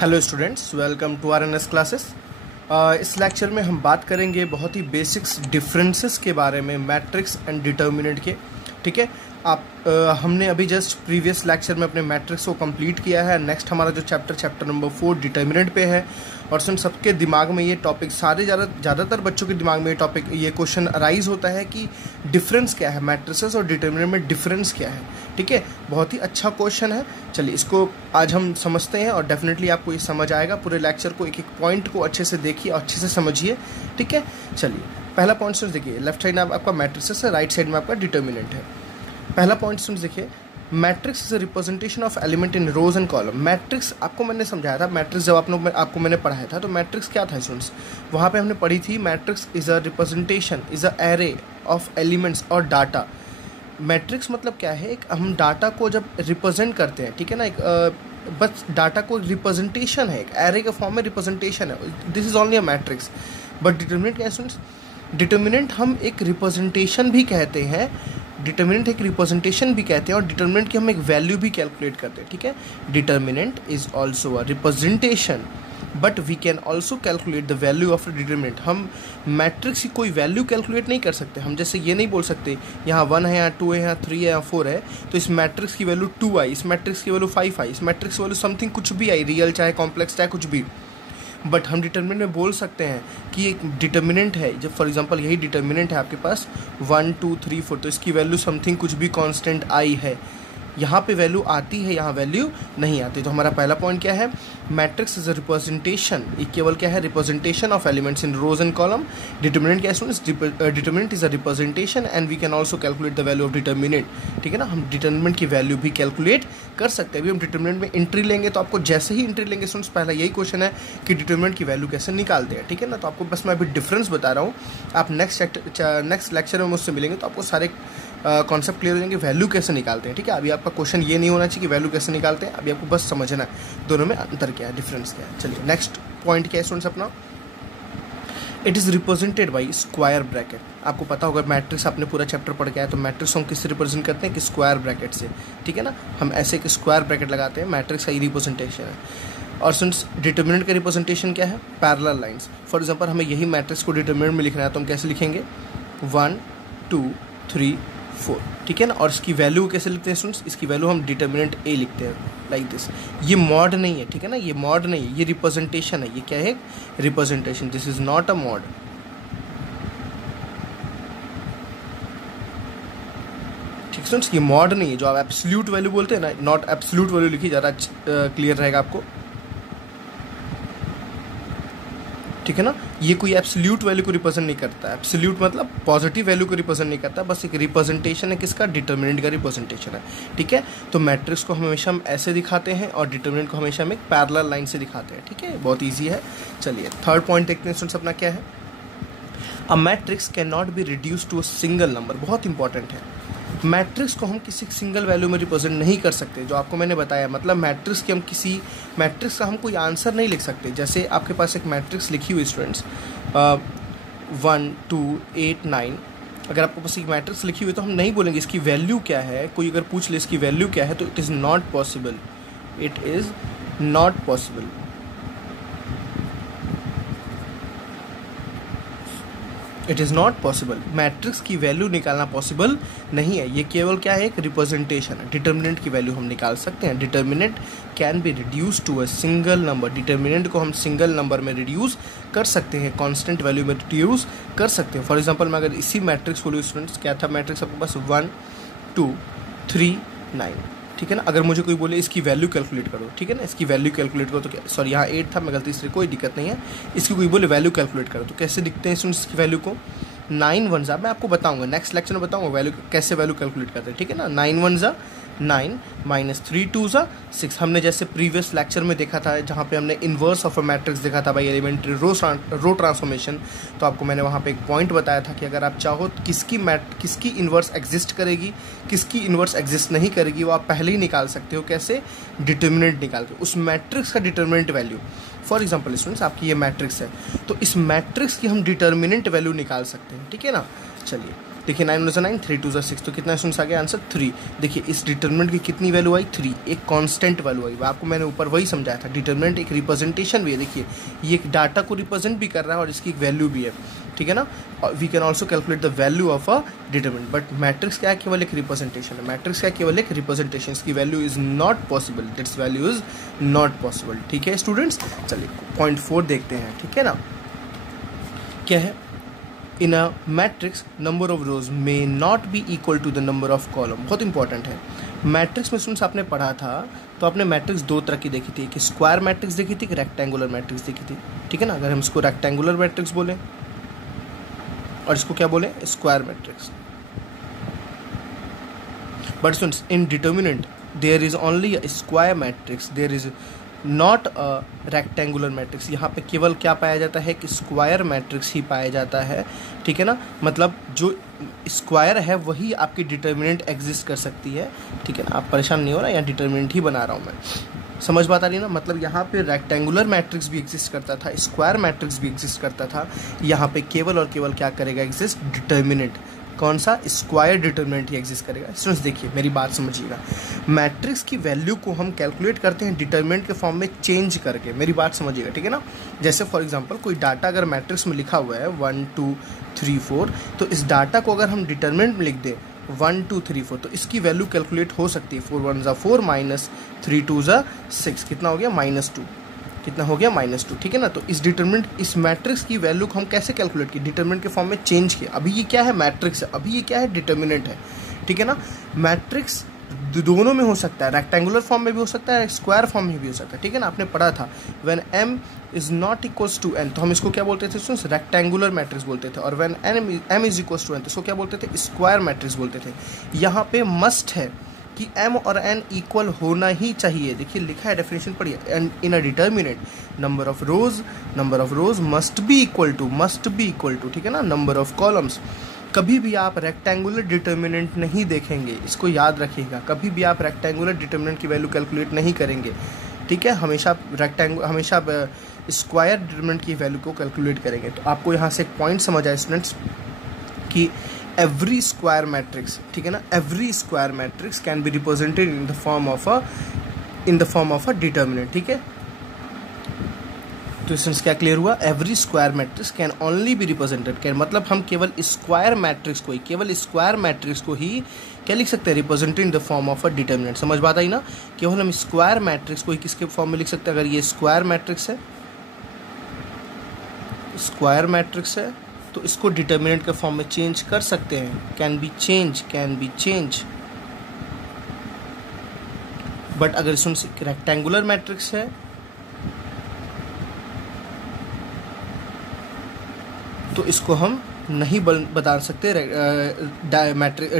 Hello students, welcome to RNS classes. इस lecture में हम बात करेंगे बहुत ही बेसिक्स डिफरेंसेस के बारे में, मैट्रिक्स एंड डिटर्मिनेंट के। ठीक है, हमने अभी जस्ट प्रीवियस लेक्चर में अपने मैट्रिक्स को कंप्लीट किया है। नेक्स्ट हमारा जो चैप्टर नंबर 4 डिटर्मिनेंट पे है। और सबके दिमाग में ये टॉपिक, ज़्यादातर बच्चों के दिमाग में ये क्वेश्चन अराइज होता है कि डिफरेंस क्या है, मैट्रिसेस और डिटर्मिनेंट में डिफरेंस क्या है। ठीक है, बहुत ही अच्छा क्वेश्चन है। चलिए इसको आज हम समझते हैं और डेफिनेटली आपको ये समझ आएगा। पूरे लेक्चर को एक एक पॉइंट को अच्छे से देखिए और अच्छे से समझिए। ठीक है, चलिए पहला पॉइंट देखिए, लेफ्ट साइड में आपका मैट्रिसेस है, राइट साइड में आपका डिटर्मिनेंट है। पहला पॉइंट देखिए, matrix is a representation of element in rows and column. Matrix आपको मैंने समझाया था, मैट्रिक्स जब आपको मैंने पढ़ाया था तो मैट्रिक्स क्या था स्टूडेंट्स, वहाँ पे हमने पढ़ी थी matrix is a representation, is a array of elements और डाटा। मैट्रिक्स मतलब क्या है, एक हम डाटा को जब रिप्रेजेंट करते हैं, ठीक है ना, एक बस डाटा को रिप्रेजेंटेशन है, एक एरे के फॉर्म में रिप्रेजेंटेशन है, this is only a matrix. But determinant क्या है स्टूडेंट्स, डिटर्मिनेंट हम एक रिप्रेजेंटेशन भी कहते हैं, डिटर्मिनेंट एक रिप्रेजेंटेशन भी कहते हैं और डिटर्मिनेंट की हम एक वैल्यू भी कैलकुलेट करते हैं। ठीक है, determinant is also a representation but we can also calculate the value of determinant. हम मैट्रिक्स की कोई वैल्यू कैलकुलेट नहीं कर सकते। हम जैसे ये नहीं बोल सकते यहाँ 1 है, यहाँ 2 है, यहाँ 3 है, यहाँ 4 है, तो इस मैट्रिक्स की वैल्यू 2 आई, इस मैट्रिक्स की वैल्यू 5 आई, इस मैट्रिक्स की वैल्यू समथिंग कुछ भी आई, रियल चाहे कॉम्प्लेक्स चाहे कुछ भी। बट हम डिटर्मिनेंट में बोल सकते हैं कि एक डिटर्मिनेंट है, जब फॉर एग्जांपल यही डिटर्मिनेंट है आपके पास 1 2 3 4, तो इसकी वैल्यू समथिंग कुछ भी कांस्टेंट आई है, यहाँ पे वैल्यू आती है, यहाँ वैल्यू नहीं आती। तो हमारा पहला पॉइंट क्या है, मैट्रिक्स इज अ रिप्रेजेंटेशन, ये केवल क्या है, representation of elements in rows and column. Determinant क्या है, determinant is a representation and we can also calculate the value of determinant. ठीक है ना, हम डिटर्मिनेंट की वैल्यू भी कैलकुलेट कर सकते हैं। अभी हम डिटर्मिनेंट में एंट्री लेंगे तो आपको जैसे ही एंट्री लेंगे स्टूडेंट्स, पहला यही क्वेश्चन है कि डिटर्मिनेंट की वैल्यू कैसे निकालते हैं। ठीक है ना, तो आपको बस मैं अभी डिफरेंस बता रहा हूँ, आप नेक्स्ट लेक्चर में मुझसे मिलेंगे तो आपको सारे कॉन्सेप्ट क्लियर हो जाएंगे, वैल्यू कैसे निकालते हैं। ठीक है, अभी आपका क्वेश्चन ये नहीं होना चाहिए कि वैल्यू कैसे निकालते हैं, अभी आपको बस समझना है दोनों में अंतर क्या है, डिफरेंस क्या है। चलिए नेक्स्ट पॉइंट क्या है स्टूडेंट्स अपना, it is represented by square bracket. आपको पता होगा मैट्रिक्स आपने पूरा चैप्टर पढ़ के आया, तो मैट्रिक्स हम किससे रिप्रेजेंट करते हैं कि स्क्वायर ब्रैकेट से। ठीक है ना, हम ऐसे एक स्क्वायर ब्रैकेट लगाते हैं, मैट्रिक्स का ये रिप्रेजेंटेशन है। और सिंस डिटर्मिनेंट का रिप्रेजेंटेशन क्या है, पैरेलल लाइंस। फॉर एग्जांपल हमें यही मैट्रिक्स को डिटर्मिनेंट में लिखना है तो हम कैसे लिखेंगे, 1 2 3 4। ठीक है ना, और इसकी वैल्यू कैसे लिखते हैं स्टूडेंट्स, इसकी वैल्यू हम डिटर्मिनेंट ए लिखते हैं लाइक दिस। ये मॉड नहीं है, ठीक है ना, ये मॉड नहीं है, ये रिप्रेजेंटेशन है। ये क्या है, representation, this is not a mod. ठीक है स्टूडेंट्स, ये मॉड नहीं है। जो आप एब्सोल्यूट वैल्यू बोलते हैं ना, नॉट एब्सोल्यूट वैल्यू लिखिए, ज़्यादा क्लियर रहेगा आपको। ठीक है ना, ये कोई एब्सोल्यूट वैल्यू को रिप्रेजेंट नहीं करता। एब्सोल्यूट मतलब पॉजिटिव वैल्यू को रिप्रेजेंट नहीं करता, बस एक रिप्रेजेंटेशन है, किसका, डिटर्मिनेंट का रिप्रेजेंटेशन है। ठीक है, तो मैट्रिक्स को हमेशा हम ऐसे दिखाते हैं और डिटर्मिनेंट को हमेशा हम एक पैरेलल लाइन से दिखाते हैं। ठीक है, बहुत ईजी है। चलिए थर्ड पॉइंट देखते हैं स्टूडेंट्स अपना क्या है, a matrix can not be reduce to a single number. बहुत इंपॉर्टेंट है, मैट्रिक्स को हम किसी सिंगल वैल्यू में रिप्रेजेंट नहीं कर सकते। जो आपको मैंने बताया, मतलब मैट्रिक्स की हम किसी मैट्रिक्स का हम कोई आंसर नहीं लिख सकते। जैसे आपके पास एक मैट्रिक्स लिखी हुई स्टूडेंट्स 1 2 8 9, अगर आपके पास एक मैट्रिक्स लिखी हुई तो हम नहीं बोलेंगे इसकी वैल्यू क्या है। कोई अगर पूछ ले इसकी वैल्यू क्या है तो it is not possible, it is not possible. It is not possible, matrix की वैल्यू निकालना पॉसिबल नहीं है। ये केवल क्या है, एक रिप्रेजेंटेशन है। डिटर्मिनेंट की वैल्यू हम निकाल सकते हैं। Determinant can be reduce to a single number. Determinant को हम सिंगल नंबर में रिड्यूस कर सकते हैं, कांस्टेंट वैल्यू में रिड्यूस कर सकते हैं। फॉर एग्जांपल मैं अगर इसी मैट्रिक्स को लूँ स्टूडेंट्स, क्या था मैट्रिक्स आपके पास 1 2 3 9। ठीक है ना, अगर मुझे कोई बोले इसकी वैल्यू कैलकुलेट करो, ठीक है ना, इसकी वैल्यू कैलकुलेट करो, तो क्या, सॉरी यहाँ 8 था, मैं गलती से, कोई दिक्कत नहीं है। इसकी कोई बोले वैल्यू कैलकुलेट करो तो कैसे दिखते हैं स्टूडेंट्स इसकी वैल्यू को, 9 1 मैं आपको बताऊंगा नेक्स्ट लेक्चर में, बताऊंगा वैल्यू कैसे वैल्यू कैलकुलेट करते हैं। ठीक है ना, 9 1 9 -3 2 6। हमने जैसे प्रीवियस लेक्चर में देखा था, जहाँ पे हमने इन्वर्स ऑफ अ मैट्रिक्स देखा था बाई एलिमेंट्री रो ट्रांसफॉर्मेशन, तो आपको मैंने वहाँ पे एक पॉइंट बताया था कि अगर आप चाहो तो किसकी इन्वर्स एग्जिस्ट करेगी, किसकी इन्वर्स एग्जिस्ट नहीं करेगी, वो आप पहले ही निकाल सकते हो। कैसे, डिटर्मिनेंट निकाल के, उस मैट्रिक्स का determinant value. For example students, आपकी ये मैट्रिक्स है तो इस मैट्रिक्स की हम डिटर्मिनेंट वैल्यू निकाल सकते हैं। ठीक है ना, चलिए देखिए 9 × 9, 3 × 6, तो कितना स्टूडेंट्स आ गया आंसर 3। देखिए इस डिटर्मिनेंट की कितनी वैल्यू आई 3, एक कांस्टेंट वैल्यू आई। आपको मैंने ऊपर वही समझाया था, डिटर्मिनेंट एक रिप्रेजेंटेशन भी है। देखिए ये एक डाटा को रिप्रेजेंट भी कर रहा है और इसकी एक वैल्यू भी है, ठीक है ना। We can also calculate the value of a determinant, but matrix क्या है, केवल एक रिप्रेजेंटेशन है। मैट्रिक्स क्या केवल एक रिप्रेजेंटेशन, इसकी value is not possible, its value is not possible, ठीक है स्टूडेंट्स। चलिए पॉइंट 4 देखते हैं, ठीक है ना। क्या है, in a matrix number of rows may not be equal to the number of column. बहुत इंपॉर्टेंट है। मैट्रिक्स में स्टूडेंट्स आपने पढ़ा था, तो आपने मैट्रिक्स दो तरह की देखी थी, एक स्क्वायर मैट्रिक्स देखी थी, एक रेक्टेंगुलर मैट्रिक्स देखी थी, ठीक है ना। अगर हम इसको रेक्टेंगुलर मैट्रिक्स बोलें और इसको क्या बोलें, square matrix. But students in determinant there is only a square matrix, there is not a rectangular matrix. यहाँ पे केवल क्या पाया जाता है कि स्क्वायर मैट्रिक्स ही पाया जाता है, ठीक है ना। मतलब जो स्क्वायर है वही आपकी डिटर्मिनेंट एग्जिस्ट कर सकती है, ठीक है ना। आप परेशान नहीं हो रहा, यहाँ डिटर्मिनेंट ही बना रहा हूँ मैं, समझ बात आ रही है ना। मतलब यहाँ पे रेक्टेंगुलर मैट्रिक्स भी एग्जिस्ट करता था, स्क्वायर मैट्रिक्स भी एग्जिस्ट करता था। यहाँ पे केवल और केवल क्या करेगा एग्जिस्ट, डिटर्मिनेंट। कौन सा, स्क्वायर डिटर्मिनेंट ही एग्जिस्ट करेगा। स्टूडेंट्स देखिए मेरी बात समझिएगा, मैट्रिक्स की वैल्यू को हम कैलकुलेट करते हैं डिटर्मिनेंट के फॉर्म में चेंज करके, मेरी बात समझिएगा, ठीक है ना। जैसे फॉर एग्जांपल कोई डाटा अगर मैट्रिक्स में लिखा हुआ है 1 2 3 4, तो इस डाटा को अगर हम डिटर्मिनेंट में लिख दें 1 2 3 4, तो इसकी वैल्यू कैलकुलेट हो सकती है। 4 1 = 4 -3 2 = 6, कितना हो गया -2, कितना हो गया -2, ठीक है ना। तो इस डिटर्मिनेंट, इस मैट्रिक्स की वैल्यू को हम कैसे कैलकुलेट किए, डिटर्मिनेंट के फॉर्म में चेंज किया। अभी ये क्या है, मैट्रिक्स है, अभी ये क्या है, डिटर्मिनेंट है, ठीक है ना। मैट्रिक्स दोनों में हो सकता है, रेक्टेंगुलर फॉर्म में भी हो सकता है, स्क्वायर फॉर्म में भी हो सकता है, ठीक है ना। आपने पढ़ा था when m is not equals to n, तो हम इसको क्या बोलते थे, रेक्टेंगुलर मैट्रिक्स बोलते थे। और when m is equals to n, तो इसको क्या बोलते थे, स्क्वायर मैट्रिक्स बोलते थे। यहाँ पे मस्ट है कि m और n इक्वल होना ही चाहिए। देखिए लिखा है, डेफिनेशन पढ़िए, in a determinant number of rows must be equal to, ठीक है ना, नंबर ऑफ कॉलम्स। कभी भी आप रेक्टेंगुलर डिटर्मिनेंट नहीं देखेंगे, इसको याद रखिएगा। कभी भी आप रेक्टेंगुलर डिटर्मिनेंट की वैल्यू कैलकुलेट नहीं करेंगे, ठीक है। हमेशा स्क्वायर डिटर्मिनेंट की वैल्यू को कैलकुलेट करेंगे। तो आपको यहाँ से एक पॉइंट समझ आए स्टूडेंट्स कि every square matrix, ठीक है ना, every square matrix can be represented in the form of a determinant, ठीक है। तो इसमें क्या क्लियर हुआ, every square matrix can only be represented, क्या मतलब हम केवल स्क्वायर मैट्रिक्स को ही क्या लिख सकते हैं, represented in the form of a determinant. समझ बात आई ना, केवल हम स्क्वायर मैट्रिक्स को ही किसके फॉर्म में लिख सकते हैं। अगर ये स्क्वायर मैट्रिक्स है तो इसको डिटर्मिनेंट के फॉर्म में चेंज कर सकते हैं, कैन बी चेंज। बट अगर इसमें रेक्टेंगुलर मैट्रिक्स है तो इसको हम नहीं बता सकते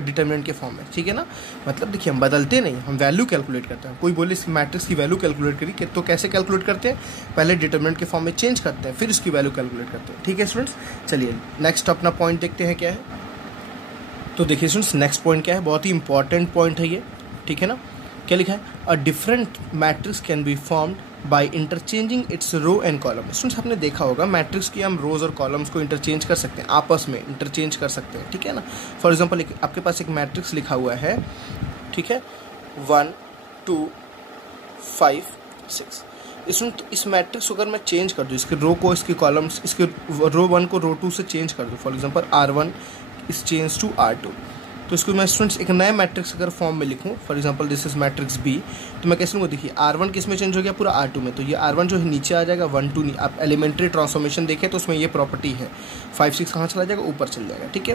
डिटर्मिनेंट के फॉर्म में, ठीक है ना। मतलब देखिए हम बदलते नहीं, हम वैल्यू कैलकुलेट करते हैं। कोई बोले इस मैट्रिक्स की वैल्यू कैलकुलेट करी, तो कैसे कैलकुलेट करते हैं, पहले डिटर्मिनेंट के फॉर्म में चेंज करते हैं, फिर उसकी वैल्यू कैलकुलेट करते हैं, ठीक है स्टूडेंट्स। चलिए नेक्स्ट अपना पॉइंट देखते हैं क्या है। तो देखिए स्टूडेंट्स नेक्स्ट पॉइंट क्या है, बहुत ही इंपॉर्टेंट पॉइंट है ये, ठीक है ना। क्या लिखा है, a different matrix can be formed by interchanging its row and column. Students आपने देखा होगा मैट्रिक्स की हम रोज और कॉलम्स को इंटरचेंज कर सकते हैं, आपस में इंटरचेंज कर सकते हैं, ठीक है ना। फॉर एग्जांपल आपके पास एक मैट्रिक्स लिखा हुआ है, ठीक है, 1 2 5 6। इस मैट्रिक्स को अगर मैं चेंज कर दूँ, इसके रो को, इसके कॉलम्स, इसके रो 1 को रो 2 से चेंज कर दूँ, for example R1 is change to R2, तो इसको मैं स्टूडेंट्स एक नया मैट्रिक्स अगर फॉर्म में लिखूं, for example this is matrix B, तो मैं कैसे लूँगा, देखिए R1 किस में चेंज हो गया, पूरा R2 में, तो ये R1 जो है नीचे आ जाएगा, 1 2 नहीं। आप एलिमेंट्री ट्रांसफॉर्मेशन देखें तो उसमें ये प्रॉपर्टी है, 5 6 कहाँ चला जाएगा, ऊपर चल जाएगा, ठीक है।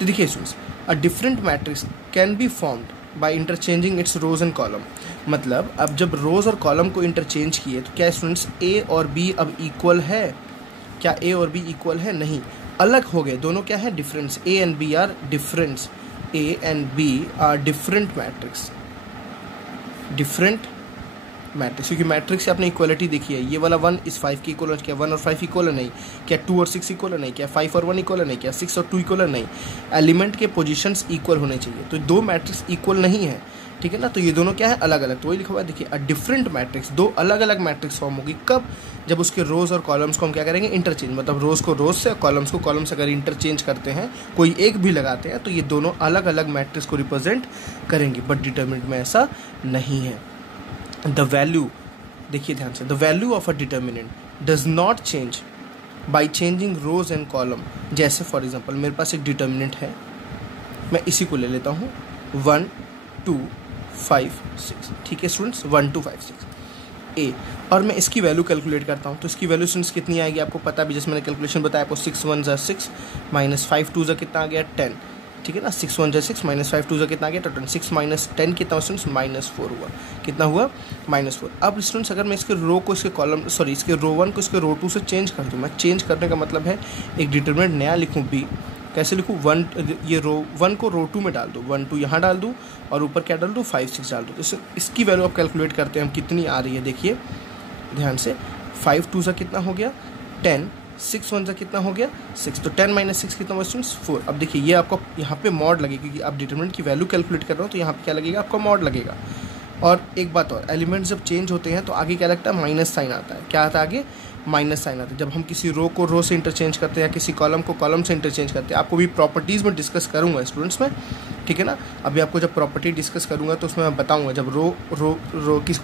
तो देखिए students, a different matrix can be formed by interchanging its rows and column. मतलब अब जब रोज और कॉलम को इंटरचेंज किए तो क्या स्टूडेंट्स ए और बी अब इक्वल है, क्या ए और बी इक्वल है, नहीं, अलग हो गए दोनों, क्या है, difference. A and B are difference, A and B are different matrix, क्योंकि मैट्रिक्स से आपने इक्वलिटी देखी है, ये वाला 1 इस 5 की इक्वल, क्या 1 और 5 इक्वल नहीं, क्या 2 और 6 इक्वल नहीं, क्या 5 और 1 इक्वल नहीं, क्या 6 और 2 इक्वल नहीं। एलिमेंट के पोजीशंस इक्वल होने चाहिए, तो दो मैट्रिक्स इक्वल नहीं है, ठीक है ना। तो ये दोनों क्या है, अलग अलग। तो वही लिखा हुआ है देखिए, अ डिफरेंट मैट्रिक्स, दो अलग अलग मैट्रिक्स फॉर्म होगी कब, जब उसके रोज और कॉलम्स को हम क्या करेंगे, इंटरचेंज, मतलब रोज को रोज से, कॉलम्स को कॉलम से अगर इंटरचेंज करते हैं, कोई एक भी लगाते हैं, तो ये दोनों अलग अलग मैट्रिक्स को रिप्रेजेंट करेंगे। बट डिटर्मिनेंट में ऐसा नहीं है। द वैल्यू, देखिए ध्यान से, the value of a determinant does not change by changing rows and column. जैसे फॉर एग्जाम्पल मेरे पास एक डिटर्मिनेंट है, मैं इसी को ले लेता हूँ 1 2 5 6, ठीक है स्टूडेंट्स, 1 2 5 6 ए, और मैं इसकी वैल्यू कैलकुलेट करता हूँ। तो इसकी वैल्यू स्टूडेंट्स कितनी आएगी आपको पता भी, जैसे मैंने कैलकुलेशन बताया आपको, 6 1 ज़ा 6 माइनस 5 2 ज़ा कितना आ गया 10, ठीक है ना। 6 1 ज़ा 6 माइनस 5 2 ज़ा कितना आ गया, तो 6 माइनस 10 कितना स्टूडेंट्स, -4 हुआ। कितना हुआ, -4। अब स्टूडेंट्स अगर मैं इसके रो को इसके कॉलम, सॉरी इसके रो 1 को इसके रो 2 से चेंज कर दूँ, मैं चेंज करने का मतलब है एक डिटरमिनेंट नया लिखूँ बी, कैसे लिखूँ, 1, ये रो 1 को रो 2 में डाल दूँ, 1 2 यहाँ डाल दूँ, और ऊपर क्या डाल दूँ, 5 6 डाल दूँ। तो इसकी वैल्यू आप कैलकुलेट करते हैं हम कितनी आ रही है, देखिए ध्यान से, 5 2 सा कितना हो गया 10, 6 1 सा कितना हो गया 6, तो 10 माइनस 6 कितना हुआ स्टूडेंट्स 4। अब देखिए ये आपको यहाँ पे मॉड लगेगी, क्योंकि आप डिटरमिनेंट की वैल्यू कैलकुलेट कर रहे हो, तो यहाँ पे क्या लगेगा आपका मॉड लगेगा। और एक बात और, एलिमेंट्स जब चेंज होते हैं तो आगे क्या लगता है, माइनस साइन आता है। क्या आता है आगे, माइनस साइन आता है। जब हम किसी रो को रो से इंटरचेंज करते हैं या किसी कॉलम को कॉलम से इंटरचेंज करते हैं, आपको भी प्रॉपर्टीज़ में डिस्कस करूंगा स्टूडेंट्स में, ठीक है ना। अभी आपको जब प्रॉपर्टी डिस्कस करूंगा तो उसमें मैं बताऊंगा, जब रो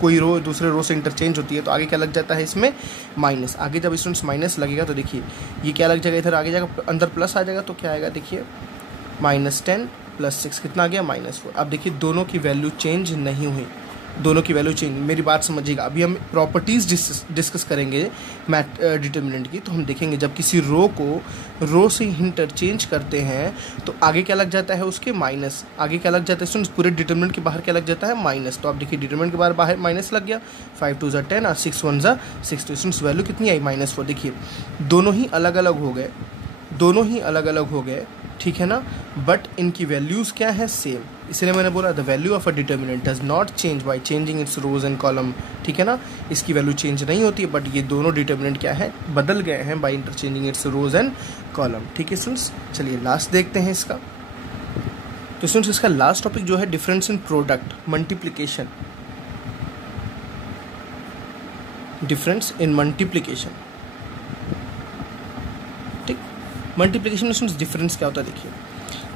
कोई रो दूसरे रो से इंटरचेंज होती है तो आगे क्या लग जाता है इसमें, माइनस। आगे जब स्टूडेंट्स माइनस लगेगा तो देखिए ये क्या लग जाएगा, इधर आगे जाएगा, अंदर प्लस आ जाएगा, तो क्या आएगा देखिए, -10 + 6 कितना आ गया, -4। अब देखिए दोनों की वैल्यू चेंज नहीं हुई, दोनों की वैल्यू चेंज, मेरी बात समझिएगा। अभी हम प्रॉपर्टीज़ डिस्कस करेंगे डिटर्मिनेंट की, तो हम देखेंगे जब किसी रो को रो से इंटरचेंज करते हैं तो आगे क्या लग जाता है उसके, माइनस। आगे क्या लग जाता है स्टूडेंट्स, पूरे डिटर्मिनेंट के बाहर क्या लग जाता है, माइनस। तो आप देखिए डिटर्मिनेंट के बाहर माइनस लग गया, 5 2 ज़ा 10 और 6 1 ज़ा 6, तो स्टूडेंट्स वैल्यू कितनी आई, -4। देखिए दोनों ही अलग अलग हो गए, दोनों ही अलग अलग हो गए, ठीक है ना, बट इनकी वैल्यूज़ क्या है, सेम। इसलिए मैंने बोला the value of a determinant does not change by changing its rows and column, ठीक है ना। इसकी वैल्यू चेंज नहीं होती है, बट ये दोनों डिटर्मिनेंट क्या है, बदल गए हैं by interchanging its rows and column, ठीक है स्टूडेंट्स। चलिए लास्ट देखते हैं इसका। तो स्टूडेंट्स इसका लास्ट टॉपिक जो है difference in product, multiplication, difference in multiplication, ठीक। मल्टीप्लिकेशन में स्टूडेंट्स डिफरेंस क्या होता है, देखिए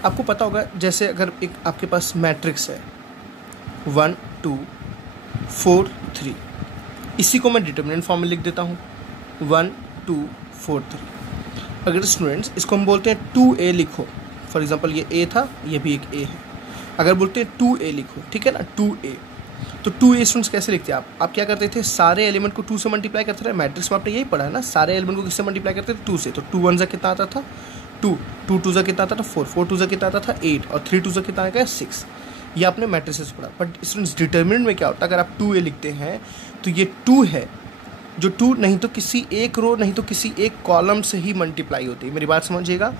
आपको पता होगा, जैसे अगर एक आपके पास मैट्रिक्स है 1 2 4 3, इसी को मैं डिटर्मिनेंट फॉर्म में लिख देता हूँ 1 2 4 3। अगर स्टूडेंट्स इसको हम बोलते हैं 2a लिखो, फॉर एग्जांपल ये a था, ये भी एक a है, अगर बोलते हैं 2a लिखो, ठीक है ना, 2a, तो 2a स्टूडेंट्स कैसे लिखते हैं आप क्या करते थे, सारे एलिमेंट को 2 से मल्टीप्लाई करते थे। मैट्रिक्स में आपने यही पढ़ा है ना, सारे एलिमेंट को किससे मल्टीप्लाई करते थे, 2 से। तो 2 1 ज़ा कितना आता था 2, 2 2 ज़ा कितना आता था 4, 4 2 ज़ा कितना आता था 8, और 3 2 ज़ा कितना आ गया 6। ये आपने मैट्रिसेस पढ़ा। बट स्टूडेंट्स डिटर्मिनेंट में क्या होता है, अगर आप 2a लिखते हैं तो ये 2 है, जो 2 नहीं तो किसी एक रो नहीं तो किसी एक कॉलम से ही मल्टीप्लाई होती है। मेरी बात समझिएगा,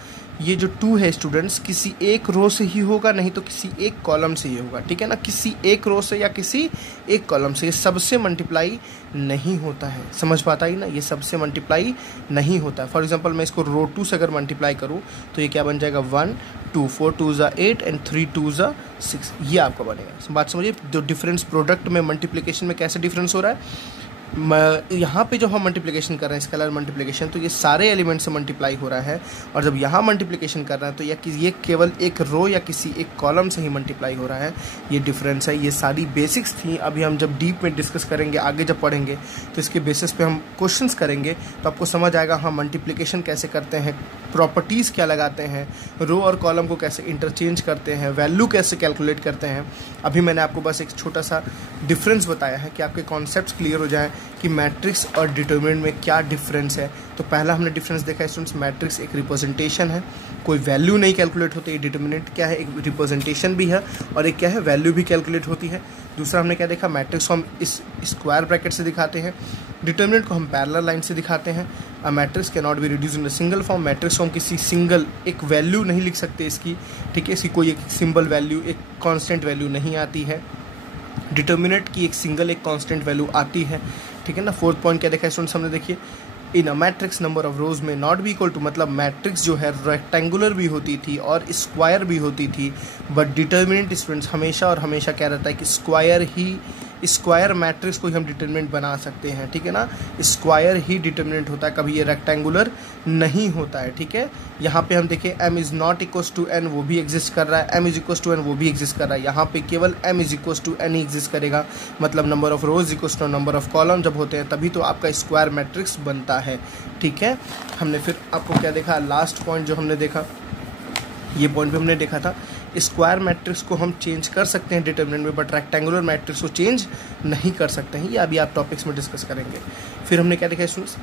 ये जो 2 है स्टूडेंट्स किसी एक रो से ही होगा, नहीं तो किसी एक कॉलम से ही होगा, ठीक है ना। किसी एक रो से या किसी एक कॉलम से, ये सबसे मल्टीप्लाई नहीं होता है। समझ पाता ही ना, ये सबसे मल्टीप्लाई नहीं होता है। फॉर एग्जांपल मैं इसको रो 2 से अगर मल्टीप्लाई करूँ तो ये क्या बन जाएगा, 1 2 4 2 ज़ा 8 एंड 3 2 ज़ा 6, ये आपका बनेगा। बात समझिए, जो डिफरेंस प्रोडक्ट में मल्टीप्लिकेशन में कैसे डिफरेंस हो रहा है, यहाँ पे जो हम मल्टीप्लिकेशन कर रहे हैं स्केलर मल्टीप्लिकेशन, तो ये सारे एलिमेंट से मल्टीप्लाई हो रहा है, और जब यहाँ मल्टीप्लिकेशन कर रहे हैं तो ये केवल एक रो या किसी एक कॉलम से ही मल्टीप्लाई हो रहा है। ये डिफरेंस है। ये सारी बेसिक्स थी। अभी हम जब डीप में डिस्कस करेंगे, आगे जब पढ़ेंगे तो इसके बेसिस पे हम क्वेश्चंस करेंगे, तो आपको समझ आएगा हाँ मल्टीप्लिकेशन कैसे करते हैं, प्रॉपर्टीज़ क्या लगाते हैं, रो और कॉलम को कैसे इंटरचेंज करते हैं, वैल्यू कैसे कैलकुलेट करते हैं। अभी मैंने आपको बस एक छोटा सा डिफरेंस बताया है कि आपके कॉन्सेप्ट्स क्लियर हो जाएं कि मैट्रिक्स और डिटर्मिनेंट में क्या डिफरेंस है। तो पहला हमने डिफरेंस देखा स्टूडेंट्स, मैट्रिक्स एक रिप्रेजेंटेशन है, कोई वैल्यू नहीं कैलकुलेट होती है। डिटर्मिनेंट क्या है, एक रिप्रेजेंटेशन भी है और एक क्या है, वैल्यू भी कैलकुलेट होती है। दूसरा हमने क्या देखा, मैट्रिक्स को हम इस स्क्वायर ब्रैकेट से दिखाते हैं, डिटर्मिनेंट को हम पैरेलल लाइन से दिखाते हैं। अ matrix can not be reduce in a single form, matrix को हम किसी सिंगल एक वैल्यू नहीं लिख सकते इसकी, ठीक है, इसकी कोई एक सिंबल वैल्यू, एक कांस्टेंट वैल्यू नहीं आती है। डिटर्मिनेंट की एक सिंगल एक कांस्टेंट वैल्यू आती है, ठीक है ना। फोर्थ पॉइंट क्या देखा स्टूडेंट्स हमने, देखिए in a matrix number of rows may not be equal to, मतलब मैट्रिक्स जो है रेक्टेंगुलर भी होती थी और स्क्वायर भी होती थी, बट डिटर्मिनेंट स्टूडेंट्स हमेशा और हमेशा क्या रहता है कि स्क्वायर मैट्रिक्स को ही हम डिटर्मिनेंट बना सकते हैं, ठीक है ना। स्क्वायर ही डिटर्मिनेंट होता है, कभी ये रेक्टेंगुलर नहीं होता है, ठीक है। यहाँ पे हम देखें m is not equals to n, वो भी एग्जिस्ट कर रहा है, m is equals to n, वो भी एग्जिस्ट कर रहा है। यहाँ पे केवल m is equals to n ही एग्जिस्ट करेगा, मतलब number of rows equals to number of column जब होते हैं तभी तो आपका स्क्वायर मैट्रिक्स बनता है, ठीक है। हमने फिर आपको क्या देखा, लास्ट पॉइंट जो हमने देखा, ये पॉइंट भी हमने देखा था, स्क्वायर मैट्रिक्स को हम चेंज कर सकते हैं डिटर्मिनेंट में, बट रेक्टेंगुलर मैट्रिक्स को चेंज नहीं कर सकते हैं। ये अभी आप टॉपिक्स में डिस्कस करेंगे। फिर हमने क्या देखा students,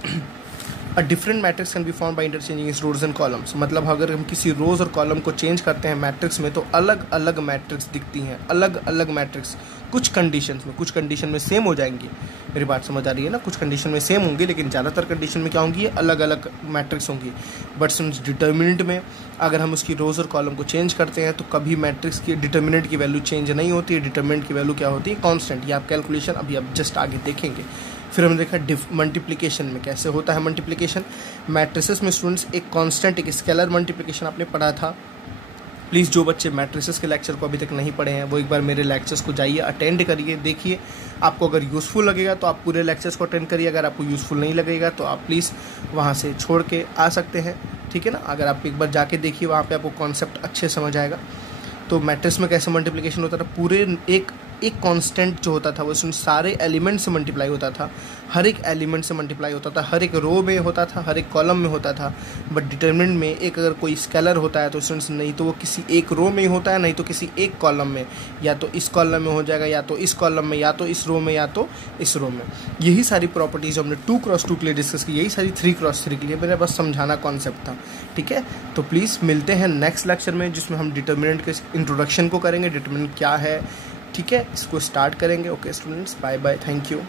a different matrix can be found by interchanging its rows and columns, मतलब अगर हम किसी रोज और कॉलम को चेंज करते हैं मैट्रिक्स में तो अलग अलग मैट्रिक्स दिखती हैं, अलग अलग मैट्रिक्स। कुछ कंडीशन में सेम हो जाएंगी, मेरी बात समझ आ रही है ना, कुछ कंडीशन में सेम होंगी लेकिन ज़्यादातर कंडीशन में क्या होंगी, ये अलग अलग मैट्रिक्स होंगी। बट डिटर्मिनेंट में अगर हम उसकी रोज और कॉलम को चेंज करते हैं तो कभी मैट्रिक्स की डिटर्मिनेंट की वैल्यू चेंज नहीं होती है, डिटर्मिनेंट की वैल्यू क्या होती है, कांस्टेंट। ये आप कैलकुलेशन अभी आप जस्ट आगे देखेंगे। फिर हमने देखा मल्टीप्लिकेशन में कैसे होता है मल्टीप्लिकेशन। मैट्रिसेस में स्टूडेंट्स एक कांस्टेंट एक स्केलर मल्टीप्लिकेशन आपने पढ़ा था। प्लीज़ जो बच्चे मैट्रिसेस के लेक्चर को अभी तक नहीं पढ़े हैं वो एक बार मेरे लेक्चर्स को जाइए, अटेंड करिए, देखिए। आपको अगर यूज़फुल लगेगा तो आप पूरे लेक्चर्स को अटेंड करिए, अगर आपको यूज़फुल नहीं लगेगा तो आप प्लीज़ वहाँ से छोड़ के आ सकते हैं, ठीक है ना। अगर आप एक बार जाके देखिए वहाँ पे आपको कॉन्सेप्ट अच्छे समझ आएगा। तो मैट्रिक्स में कैसे मल्टीप्लिकेशन होता था, पूरे एक कांस्टेंट जो होता था वो उसमें सारे एलिमेंट से मल्टीप्लाई होता था, हर एक एलिमेंट से मल्टीप्लाई होता था, हर एक रो में होता था, हर एक कॉलम में होता था। बट डिटर्मिनेंट में एक अगर कोई स्केलर होता है तो स्टूडेंट्स नहीं तो वो किसी एक रो में ही होता है, नहीं तो किसी एक कॉलम में, या तो इस कॉलम में हो जाएगा, या तो इस कॉलम में, या तो इस रो में, या तो इस रो में। यही सारी प्रॉपर्टीज हमने 2x2 के लिए डिस्कस की, यही सारी 3x3 के लिए मेरे बस समझाना कॉन्सेप्ट था, ठीक है। तो प्लीज़ मिलते हैं नेक्स्ट लेक्चर में जिसमें हम डिटर्मिनेंट के इंट्रोडक्शन को करेंगे, डिटर्मिनेंट क्या है, ठीक है, इसको स्टार्ट करेंगे। Okay students, bye bye, thank you.